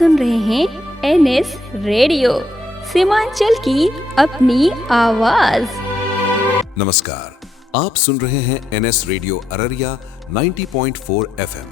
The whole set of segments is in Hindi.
सुन रहे हैं एनएस रेडियो, सीमांचल की अपनी आवाज। नमस्कार, आप सुन रहे हैं एनएस रेडियो अररिया 90.4 एफएम।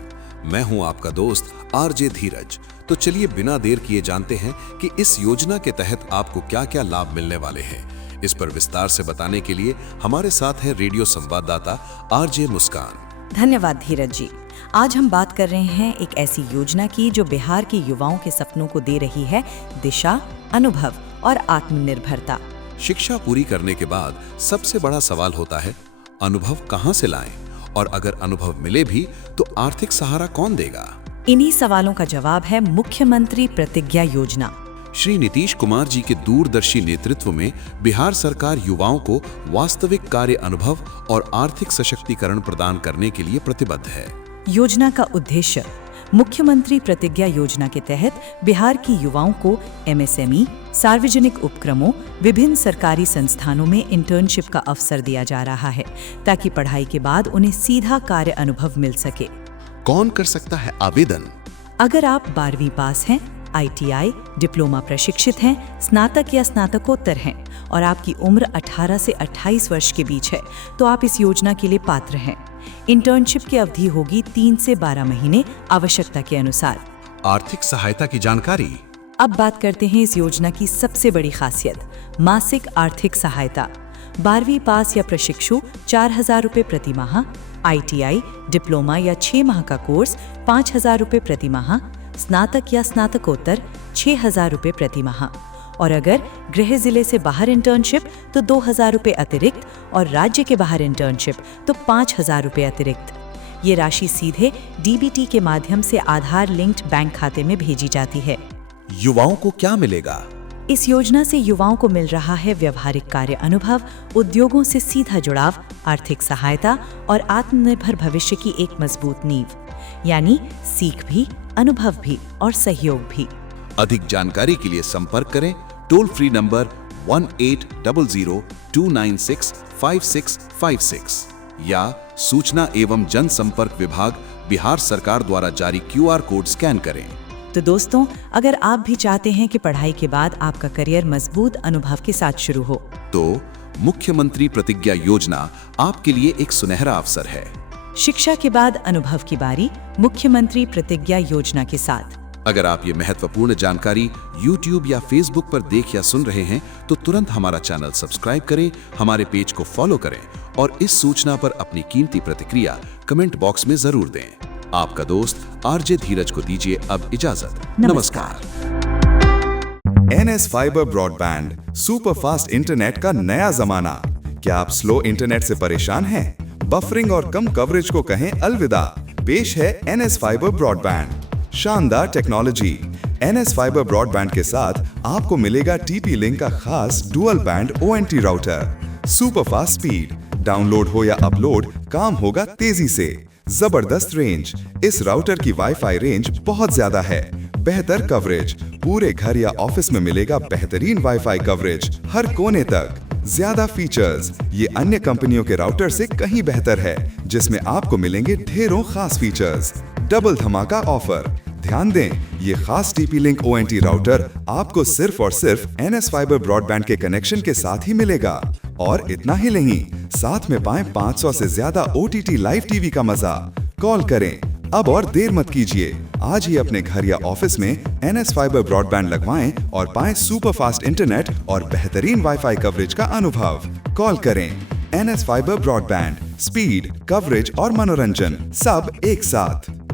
मैं हूं आपका दोस्त आरजे धीरज। तो चलिए बिना देर किए जानते हैं कि इस योजना के तहत आपको क्या-क्या लाभ मिलने वाले हैं। इस पर विस्तार से बताने के लिए हमारे साथ है रेडियो संवाददाता आरजे मुस्कान। धन्यवाद धीरज जी। आज हम बात कर रहे हैं एक ऐसी योजना की जो बिहार के युवाओं के सपनों को दे रही है दिशा, अनुभव और आत्मनिर्भरता। शिक्षा पूरी करने के बाद सबसे बड़ा सवाल होता है, अनुभव कहां से लाएं? और अगर अनुभव मिले भी तो आर्थिक सहारा कौन देगा? इन्हीं सवालों का जवाब है मुख्यमंत्री प्रतिज्ञा योजना। श्री नीतीश कुमार जी के दूरदर्शी नेतृत्व में बिहार सरकार युवाओं को वास्तविक कार्य अनुभव और आर्थिक सशक्तिकरण प्रदान करने के लिए प्रतिबद्ध है। योजना का उद्देश्य, मुख्यमंत्री प्रतिज्ञा योजना के तहत बिहार की युवाओं को एमएसएमई, सार्वजनिक उपक्रमों, विभिन्न सरकारी संस्थानों में इंटर्नशिप का अवसर दिया जा रहा है ताकि पढ़ाई के बाद उन्हें सीधा कार्य अनुभव मिल सके। कौन कर सकता है आवेदन? अगर आप 12वीं पास हैं, ITI, डिप्लोमा प्रशिक्षित हैं, स्नातक या स्नातकोत्तर हैं और आपकी उम्र 18 से 28 वर्ष के बीच है तो आप इस योजना के लिए पात्र हैं। इंटर्नशिप की अवधि होगी 3 से 12 महीने, आवश्यकता के अनुसार। आर्थिक सहायता की जानकारी। अब बात करते हैं इस योजना की सबसे बड़ी खासियत, मासिक आर्थिक सहायता। 12वीं पास या प्रशिक्षु 4,000 रुपये प्रति माह, ITI, डिप्लोमा या 6 माह का कोर्स 5,000 रुपये प्रति माह, स्नातक या स्नातकोत्तर 6,000 रुपये प्रति माह। और अगर गृह जिले से बाहर इंटर्नशिप तो 2,000 रुपये अतिरिक्त और राज्य के बाहर इंटर्नशिप तो 5,000 रुपये अतिरिक्त। ये राशि सीधे DBT के माध्यम से आधार लिंक्ड बैंक खाते में भेजी जाती है। युवाओं को क्या मिलेगा? इस योजना से युवाओं को मिल रहा है व्यवहारिक कार्य अनुभव, उद्योगों से सीधा जुड़ाव, आर्थिक सहायता और आत्मनिर्भर भविष्य की एक मजबूत नींव, यानी सीख भी, अनुभव भी और सहयोग भी। अधिक जानकारी के लिए संपर्क करें टोल फ्री नंबर 1800-296-5656 या सूचना एवं जनसंपर्क विभाग, बिहार सरकार द्वारा जारी QR कोड स्कैन करें। तो दोस्तों, अगर आप भी चाहते हैं कि पढ़ाई के बाद आपका करियर मजबूत अनुभव के साथ शुरू हो तो मुख्यमंत्री प्रतिज्ञा योजना आपके लिए एक सुनहरा अवसर है। शिक्षा के बाद अनुभव की बारी, मुख्यमंत्री प्रतिज्ञा योजना के साथ। अगर आप ये महत्वपूर्ण जानकारी YouTube या Facebook पर देख या सुन रहे हैं तो तुरंत हमारा चैनल सब्सक्राइब करें, हमारे पेज को फॉलो करें और इस सूचना पर अपनी कीमती प्रतिक्रिया कमेंट बॉक्स में जरूर दें। आपका दोस्त आरजे धीरज को दीजिए अब इजाजत। नमस्कार। NS fibre broadband, super fast internet का नया जमाना। क्या आप स्लो इंटरनेट से परेशान हैं? बफरिंग और कम कवरेज को कहें अलविदा। पेश है NS फाइबर ब्रॉडबैंड, शानदार टेक्नोलॉजी। NS फाइबर ब्रॉडबैंड के साथ आपको मिलेगा TP-Link का खास dual band ONT router. Super fast speed, download हो या अपलोड, काम होगा तेजी से। जबरदस्त रेंज, इस राउटर की वाईफाई रेंज बहुत ज्यादा है। बेहतर कवरेज, पूरे घर या ऑफिस में मिलेगा बेहतरीन वाईफाई कवरेज हर कोने तक। ज्यादा फीचर्स, ये अन्य कंपनियों के राउटर से कहीं बेहतर है, जिसमें आपको मिलेंगे ढेरों खास फीचर्स। डबल धमाका ऑफर, ध्यान दें, ये खास TP-Link ONT राउटर आपको सिर्फ और सिर्फ NS फाइबर ब्रॉडबैंड के कनेक्शन के साथ ही मिलेगा। और इतना ही नहीं, साथ में पाएं 500 से ज्यादा OTT लाइव टीवी का मजा। कॉल करें अब और देर मत कीजिए, आज ही अपने घर या ऑफिस में NS फाइबर ब्रॉडबैंड लगवाएं और पाएं सुपर फास्ट इंटरनेट और बेहतरीन वाईफाई कवरेज का अनुभव। कॉल करें। NS fibre broadband, speed, coverage और मनोरंजन सब एक साथ।